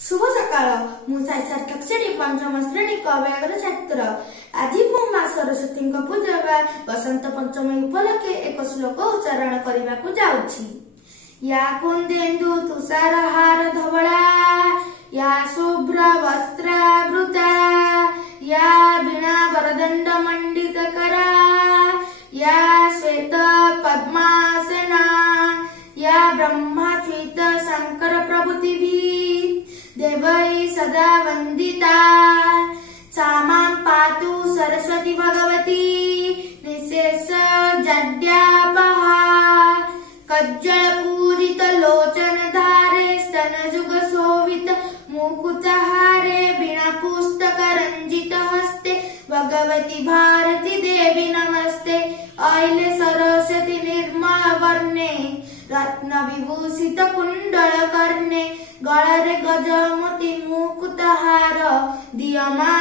शुभ सकाळ मु साईसार कक्षाटी पंचम श्रेणी कव्यागर छात्र आज मु मां सरस्वती पूजा बसंत पंचमी उपलक्षे एक श्लोक उच्चारण करने को जाउछि। या कुंदेन्दु तुषार हार धवला या शुभ्र वस्त्रावृता या वीणा वरदंड मंडित करा या श्वेत पद्मासना या ब्रह्माच्युत शंकर प्रभृतिभिः देवै सदा वंदिता सामां पातु सरस्वती भगवती निशेष जड्यापहा कज्जल पूरित लोचन धारे स्तन जुग शोभित मुकुटहारे वीणा पुस्तक रंजित हस्ते भगवती भारती देवी नमस्ते ऐले सरस्वती निर्मल वर्णे रत्न विभूषित कुंडल कर्णे गळरे गजमोती मुकुटहार दियमा